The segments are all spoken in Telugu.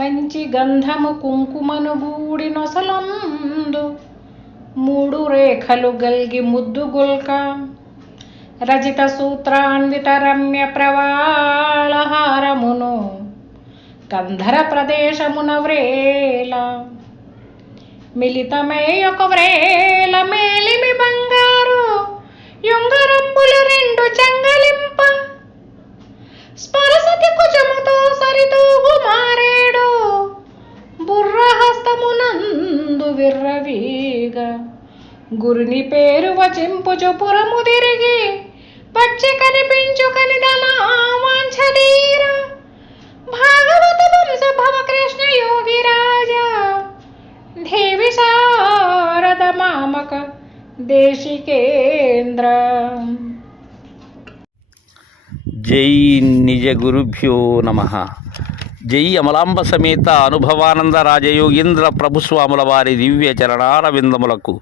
మంచి గంధము కుంకుమను బూడి నొసలందు మూడు రేఖలు గల్గి ముద్దుగుల్క రజిత సూత్రాన్విత రమ్య ప్రవాళహారమును గంధర ప్రదేశమున వ్రేల మిలితమై ఒక వ్రేల మేలిమి బంగారు యుంగరంబులు రెండు చంగలింప స్పరసతి కుచముతో సరితూగు మారేడు బుర్రహస్తమునందు విర్రవీగ గురుని పేరు వచింపుచు పురము తిరిగి వచ్చి కనిపించు కనిదనామాంఛదీర భాగవత వంశ భవ కృష్ణ యోగి రాజా దేవి శారద మామక దేశికేంద్ర. జై నిజ గురుభ్యో నమ. జై అమలాంబ సమేత అనుభవానంద రాజయోగీంద్ర ప్రభుస్వాముల వారి దివ్య చరణార విందములకు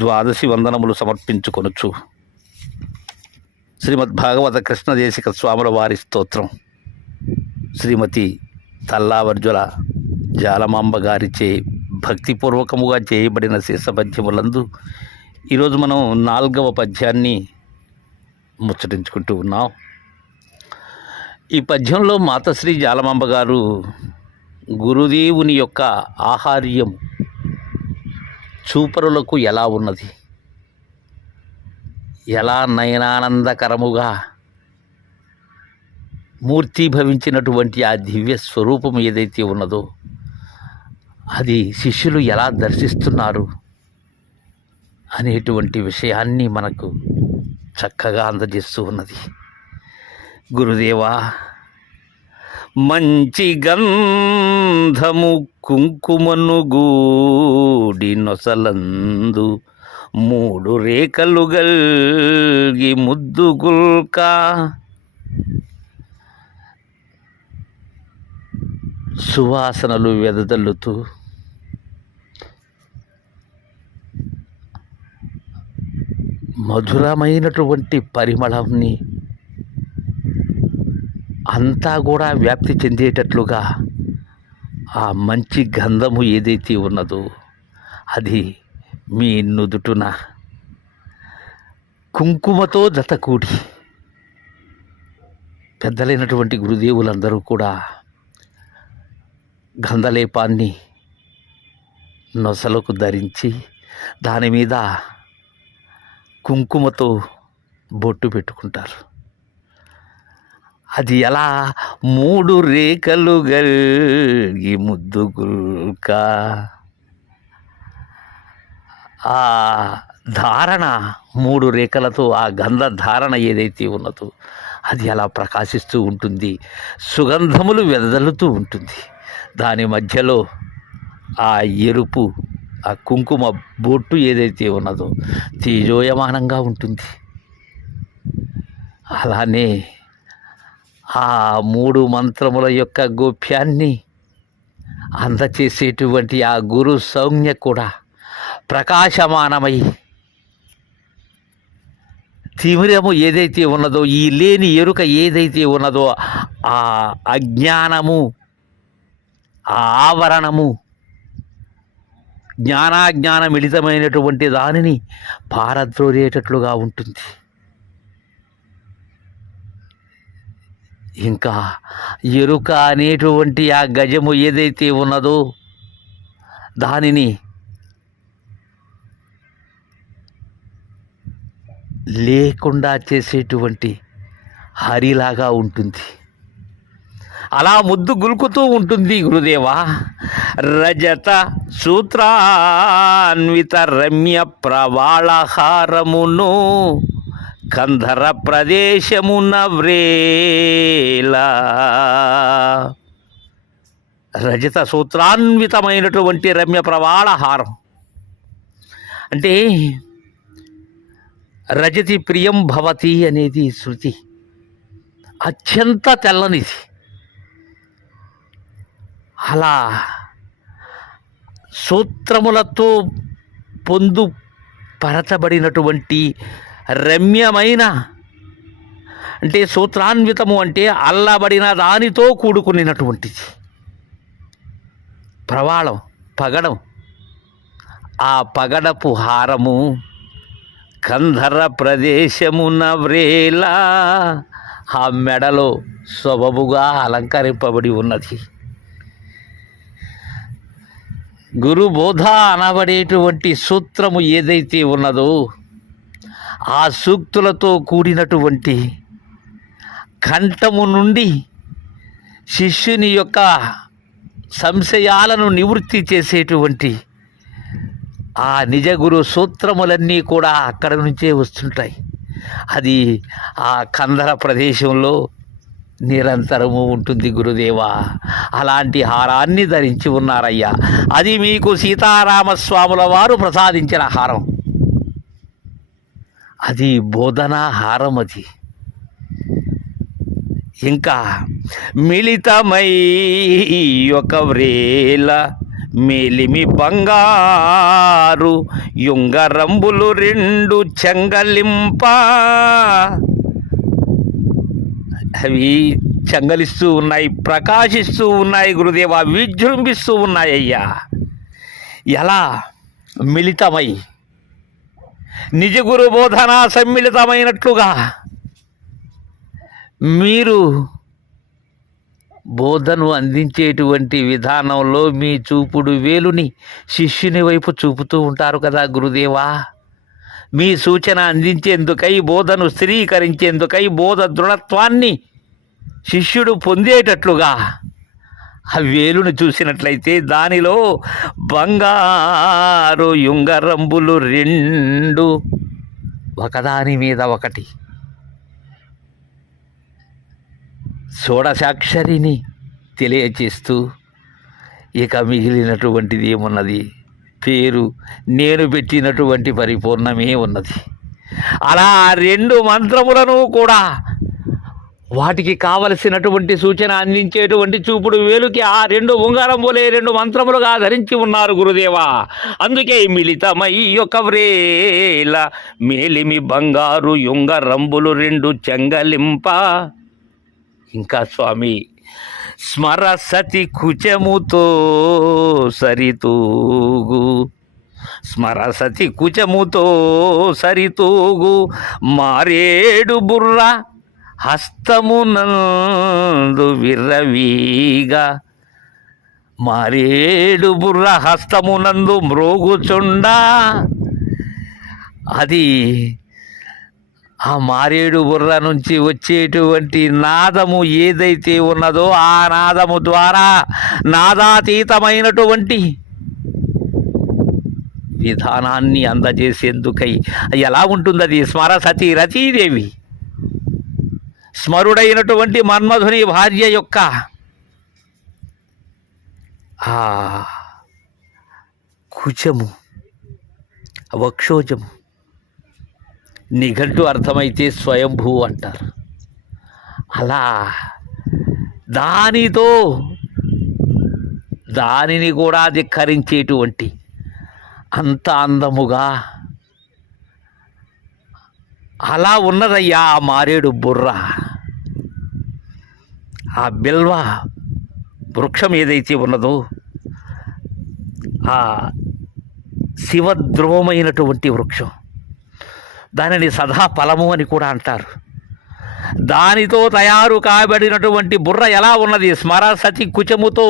ద్వాదశి వందనములు సమర్పించుకొనొచ్చు. శ్రీమద్భాగవత కృష్ణదేశిక స్వాముల వారి స్తోత్రం శ్రీమతి తల్లావర్జుల జాలమాంబ గారిచే భక్తిపూర్వకముగా చేయబడిన శేషపద్యములందు ఈరోజు మనం 4వ పద్యాన్ని ముచ్చటించుకుంటూ ఉన్నాం. ఈ పద్యంలో మాతశ్రీ జాలమాంబ గారు గురుదేవుని యొక్క ఆహార్యం చూపరులకు ఎలా ఉన్నది, ఎలా నయనానందకరముగా మూర్తీభవించినటువంటి ఆ దివ్య స్వరూపం ఏదైతే ఉన్నదో అది శిష్యులు ఎలా దర్శిస్తున్నారు అనేటువంటి విషయాన్ని మనకు చక్కగా అందజేస్తూ ఉన్నది. గురుదేవా, మంచి గంధము కుంకుమను గూడి నొసలందు మూడు రేఖలు గల్గి ముద్దుగుల్క సువాసనలు వెదజల్లుతూ మధురమైనటువంటి పరిమళంని అంతా కూడా వ్యాప్తి చెందేటట్లుగా ఆ మంచి గంధము ఏదైతే ఉన్నదో అది మీ నుదుటున కుంకుమతో జతకూడి పెద్దలైనటువంటి గురుదేవులందరూ కూడా గంధలేపాన్ని నొసలకు ధరించి దాని మీద కుంకుమతో బొట్టు పెట్టుకుంటారు. అది ఎలా మూడు రేఖలు గల్గి ముద్దుగుల్క ఆ ధారణ 3 రేఖలతో ఆ గంధ ధారణ ఏదైతే ఉన్నదో అది అలా ప్రకాశిస్తూ ఉంటుంది, సుగంధములు వెదజల్లుతూ ఉంటుంది. దాని మధ్యలో ఆ ఎరుపు ఆ కుంకుమ బొట్టు ఏదైతే ఉన్నదో తేజోయమానంగా ఉంటుంది. అలానే ఆ 3 మంత్రముల యొక్క గోప్యాన్ని అందచేసేటువంటి ఆ గురు సౌజ్ఞ కూడా ప్రకాశమానమై తిమిరము ఏదైతే ఉన్నదో, ఈ లేని ఎరుక ఏదైతే ఉన్నదో ఆ అజ్ఞానము, ఆ ఆవరణము, జ్ఞానాజ్ఞాన మిళితమైనటువంటి దానిని పారద్రోలేటట్లుగా ఉంటుంది. ఇంకా ఎరుక అనేటువంటి ఆ గజము ఏదైతే ఉన్నదో దానిని లేకుండా చేసేటువంటి హరిలాగా ఉంటుంది. అలా ముద్దు గులుకుతూ ఉంటుంది గురుదేవా. రజత సూత్రాన్విత రమ్య ప్రవాళహారమును కంధర ప్రదేశమున వ్రేల. రజత సూత్రాన్వితమైనటువంటి రమ్య ప్రవాళహారం అంటే రజతి ప్రియం భవతి అనేది శృతి. అత్యంత తెల్లనిది. అలా సూత్రములతో పొందు పరచబడినటువంటి రమ్యమైన, అంటే సూత్రాన్వితము అంటే అల్లబడిన దానితో కూడుకున్నటువంటిది. ప్రవాళం పగడం, ఆ పగడపు హారము కంధర ప్రదేశమున వ్రేలా ఆ మెడలో సొబబుగా అలంకరింపబడి ఉన్నది. గురుబోధ అనబడేటువంటి సూత్రము ఏదైతే ఉన్నదో ఆ సూక్తులతో కూడినటువంటి కంఠము నుండి శిష్యుని యొక్క సంశయాలను నివృత్తి చేసేటువంటి ఆ నిజగురు సూత్రములన్నీ కూడా అక్కడ నుంచే వస్తుంటాయి. అది ఆ కందర ప్రదేశంలో నిరంతరము ఉంటుంది గురుదేవా. అలాంటి హారాన్ని ధరించి ఉన్నారయ్యా. అది మీకు సీతారామస్వాముల వారు ప్రసాదించిన హారం. అది బోధనా హారం. అది ఇంకా మిళితమై ఒక వ్రేల మేలిమి బంగారు యుంగరంబులు రెండు చెంగలింప, అవి చెంగలిస్తూ ఉన్నాయి, ప్రకాశిస్తూ ఉన్నాయి గురుదేవ, విజృంభిస్తూ ఉన్నాయ్యా. ఎలా మిళితమై నిజ గురు బోధన సమ్మిళితమైనట్లుగా మీరు బోధను అందించేటువంటి విధానంలో మీ చూపుడు వేలుని శిష్యుని వైపు చూపుతూ ఉంటారు కదా గురుదేవా. మీ సూచన అందించేందుకై, బోధను స్థిరీకరించేందుకై, బోధ దృఢత్వాన్ని శిష్యుడు పొందేటట్లుగా ఆ వేలును చూసినట్లయితే దానిలో బంగారు యుంగరంబులు రెండు ఒకదాని మీద ఒకటి షోడశాక్షరిని తెలియచేస్తూ ఇక మిగిలినటువంటిది ఏమున్నది? పేరు నేను పెట్టినటువంటి పరిపూర్ణమే ఉన్నది. అలా రెండు మంత్రములను కూడా వాటికి కావలసినటువంటి సూచన అందించేటువంటి చూపుడు వేలుకి ఆ రెండు ఉంగరం పోలే రెండు మంత్రములుగా ధరించి ఉన్నారు గురుదేవా. అందుకే మిళితమై ఒక వ్రేల మేలిమి బంగారు యుంగరంబులు రెండు చెంగలింప. ఇంకా స్వామి స్మరసతి కుచముతో సరితూగు, స్మరసతి కుచముతో సరితూగు మారేడు బుర్ర హస్తమునందు విర్రవీగా, మారేడు బుర్ర హస్తమునందు మ్రోగుచుండా. అది ఆ మారేడు బుర్ర నుంచి వచ్చేటువంటి నాదము ఏదైతే ఉన్నదో ఆ నాదము ద్వారా నాదాతీతమైనటువంటి విధానాన్ని అందజేసేందుకై ఎలా ఉంటుంది అది? స్మరసతి రతీదేవి, స్మరుడైనటువంటి మన్మధుని భార్య యొక్క ఆ కుచము, వక్షోజము, నిఘంటు అర్థమైతే స్వయంభూ అంటారు. అలా దానితో దానిని కూడా ధిక్కరించేటువంటి అంత అందముగా అలా ఉన్నదయ్యా ఆ మారేడు బుర్ర. ఆ బిల్వ వృక్షం ఏదైతే ఉన్నదో ఆ శివద్రోవమైనటువంటి వృక్షం, దానిని సదా ఫలము అని కూడా అంటారు. దానితో తయారు కాబడినటువంటి బుర్ర ఎలా ఉన్నది? స్మరసతి కుచముతో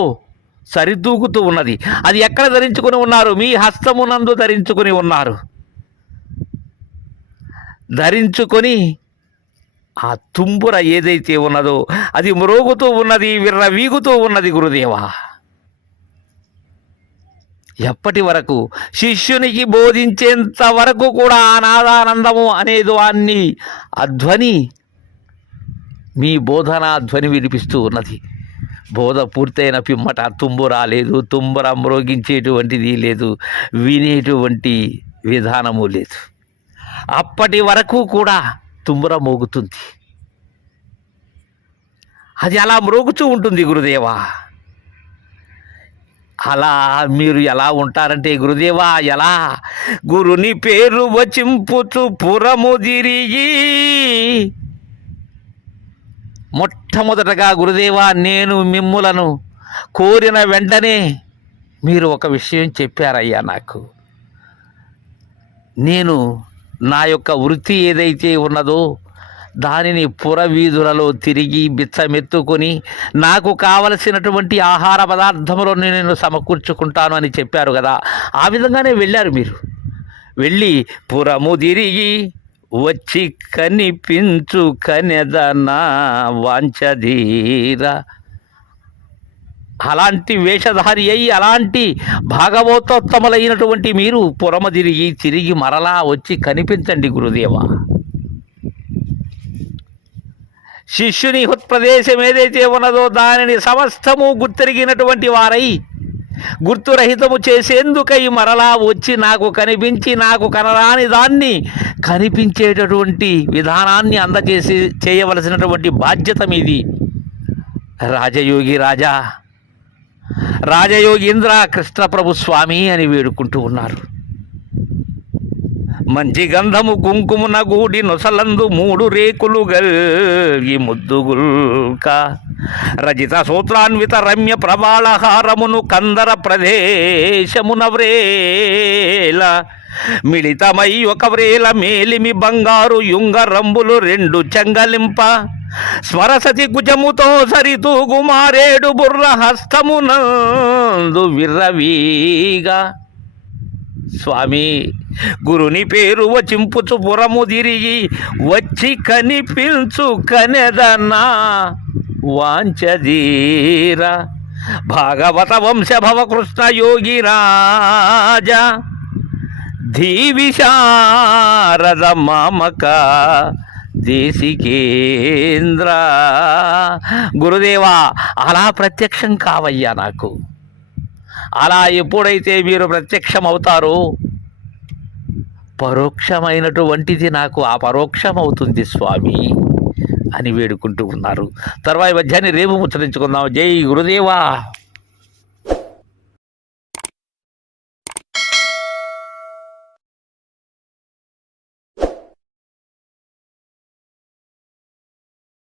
సరిదూకుతూ ఉన్నది. అది ఎక్కడ ధరించుకుని ఉన్నారు? మీ హస్తమునందు ధరించుకుని ఉన్నారు. ధరించుకొని ఆ తుంబుర ఏదైతే ఉన్నదో అది మ్రోగుతూ ఉన్నది, విర్రవీగుతూ ఉన్నది గురుదేవా. ఎప్పటి వరకు? శిష్యునికి బోధించేంత వరకు కూడా ఆ నాదానందము అనేది అన్ని ఆ ధ్వని, మీ బోధనా ధ్వని వినిపిస్తూ ఉన్నది. బోధ పూర్తయిన పిమ్మట తుంబురా లేదు, తుంబుర మ్రోగించేటువంటిది లేదు, వినేటువంటి విధానము లేదు. అప్పటి వరకు కూడా తుంబుర మోగుతుంది. అది అలా మ్రోగుతూ ఉంటుంది గురుదేవా. అలా మీరు ఎలా ఉంటారంటే గురుదేవా, ఎలా గురుని పేరు వచింపుచు పురము తిరిగి, మొట్టమొదటగా గురుదేవా నేను మిమ్ములను కోరిన వెంటనే మీరు ఒక విషయం చెప్పారయ్యా నాకు. నేను నా యొక్క వృత్తి ఏదైతే ఉన్నదో దానిని పురవీధులలో తిరిగి బిచ్చమెత్తుకొని నాకు కావలసినటువంటి ఆహార పదార్థములను నేను సమకూర్చుకుంటాను అని చెప్పారు కదా. ఆ విధంగానే వెళ్ళారు మీరు. వెళ్ళి పురము తిరిగి వచ్చి కనిపించు కనెదనా వాంఛధీర. అలాంటి వేషధారి అయి అలాంటి భాగవతోత్తములైనటువంటి మీరు పురమ తిరిగి మరలా వచ్చి కనిపించండి గురుదేవా. శిష్యుని హృత్ప్రదేశం ఏదైతే ఉన్నదో దానిని సమస్తము గుర్తెరిగినటువంటి వారై గుర్తురహితము చేసేందుకై మరలా వచ్చి నాకు కనిపించి నాకు కనరాని దాన్ని కనిపించేటటువంటి విధానాన్ని అందజేసి చేయవలసినటువంటి బాధ్యత మీది. రాజయోగి రాజా, రాజయోగీంద్ర కృష్ణప్రభు స్వామి అని వేడుకుంటూ ఉన్నారు. మంచి గంధము కుంకుమున గూడి నొసలందు 3 రేకులు గల్గి ముద్దుగుల్క రజిత సూత్రాన్విత రమ్య ప్రబాళహారమును కందర ప్రదేశమున వ్రేల మిళితమై ఒక వ్రేల మేలిమి బంగారు యుంగరంబులు 2 చెంగలింప స్మరసతి కుచముతో సరితూగు మారేడు బుర్ర హస్తమునందు విర్రవీగా. స్వామి, గురుని పేరు వచింపుచు పురము తిరిగి వచ్చి కనిపించు కనెదనా వాంఛధీర. భాగవత వంశ భవ కృష్ణ యోగి రాజ ధీవిశారద మామక దేశికేంద్ర. గురుదేవా, అలా ప్రత్యక్షం కావయ్యా నాకు. అలా ఎప్పుడైతే మీరు ప్రత్యక్షం అవుతారో పరోక్షమైనటువంటిది నాకు అపరోక్షమవుతుంది స్వామి అని వేడుకుంటూ ఉన్నారు. తర్వాయి మధ్యాన్ని రేపు ముచ్చరించుకుందాం. జై గురుదేవా.